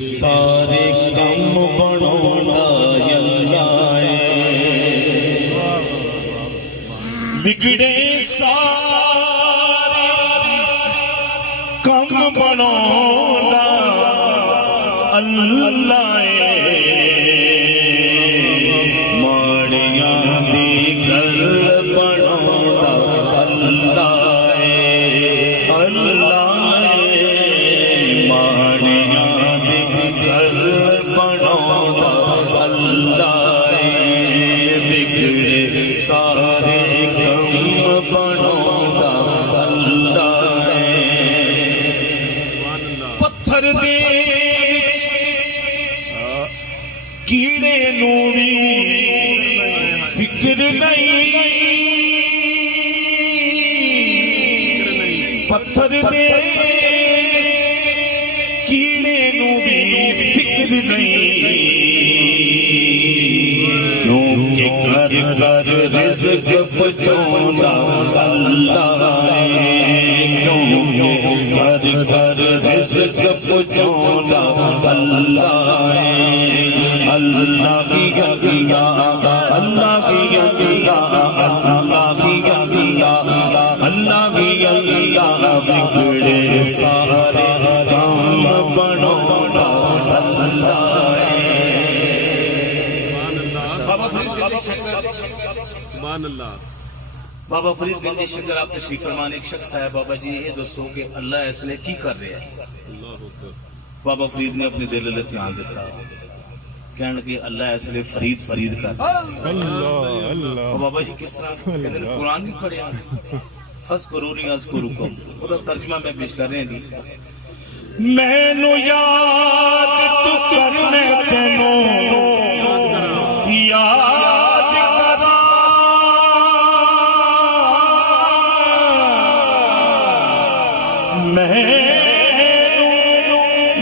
سارے کم بناوندا اللہ ہے بگڑے سارے کم بناوندا اللہ ہے ماڑیاں دی گل بناوندا اللہ ہے اللہ ہے ماڑیاں دی گل بناوندا اللہ ہے بگڑے سارے کم بناوندا اللہ ہے پتھر دے کیڑے نو بھی فکر نہیں پتھر دے کیڑے نو بھی فکر نہیں کیونکہ گھر گھر رزق پہنچاوندا اللہ ہے کیونکہ گھر گھر رزق پہنچاوندا اللہ ہے اللہ کی گیا اللہ کی گیا اللہ کی گیا اللہ کی گیا بگڑے سارے کام بناوندا اللہ ہے سبحان اللہ بابا فرید گنجی شنگر آپ تشریف فرمان ایک شخص آیا بابا جی یہ دوستوں کہ اللہ اس لئے کی کر رہے ہیں بابا فرید نے اپنے دل لے دھیان دیتا کہنے لگے اللہ اس لئے فرید فرید کر اور بابا جی کس طرح کہنے لگے قرآن نہیں پڑھیا فَاسْكُرُونِي أَذْكُرُكُمْ وہ تو ترجمہ میں پیش کر رہے ہیں میں نو یاد تو کر میں تینوں یاد کرا میں نو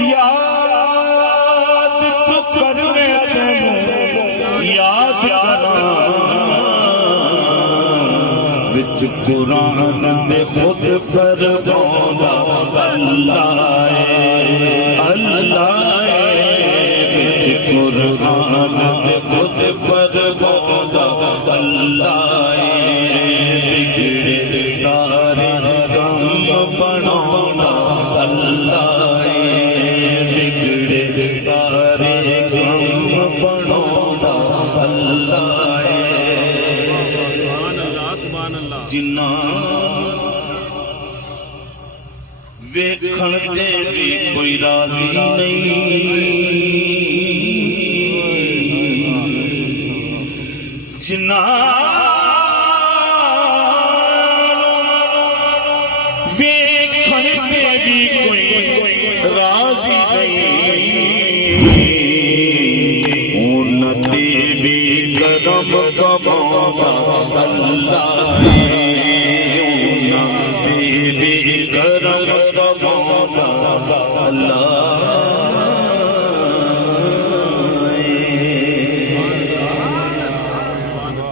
یاد تو کر میں تینوں یاد کرا وچ قرآن دے خود فرماوندا اللہ ہے اللہ ہے وچ قرآن دے خود فرماوندا اللہ ہے بگڑے سارے کام بناوندا اللہ ہے بگڑے سارے کام بناوندا اللہ ہے جنہ ویکھن تے بھی کوئی راضی نہیں جنہ ویکھن تے بھی کوئی راضی نہیں ان تے بھی کرم کماوندا اللہ ہے ان تے بھی کرم کماوندا اللہ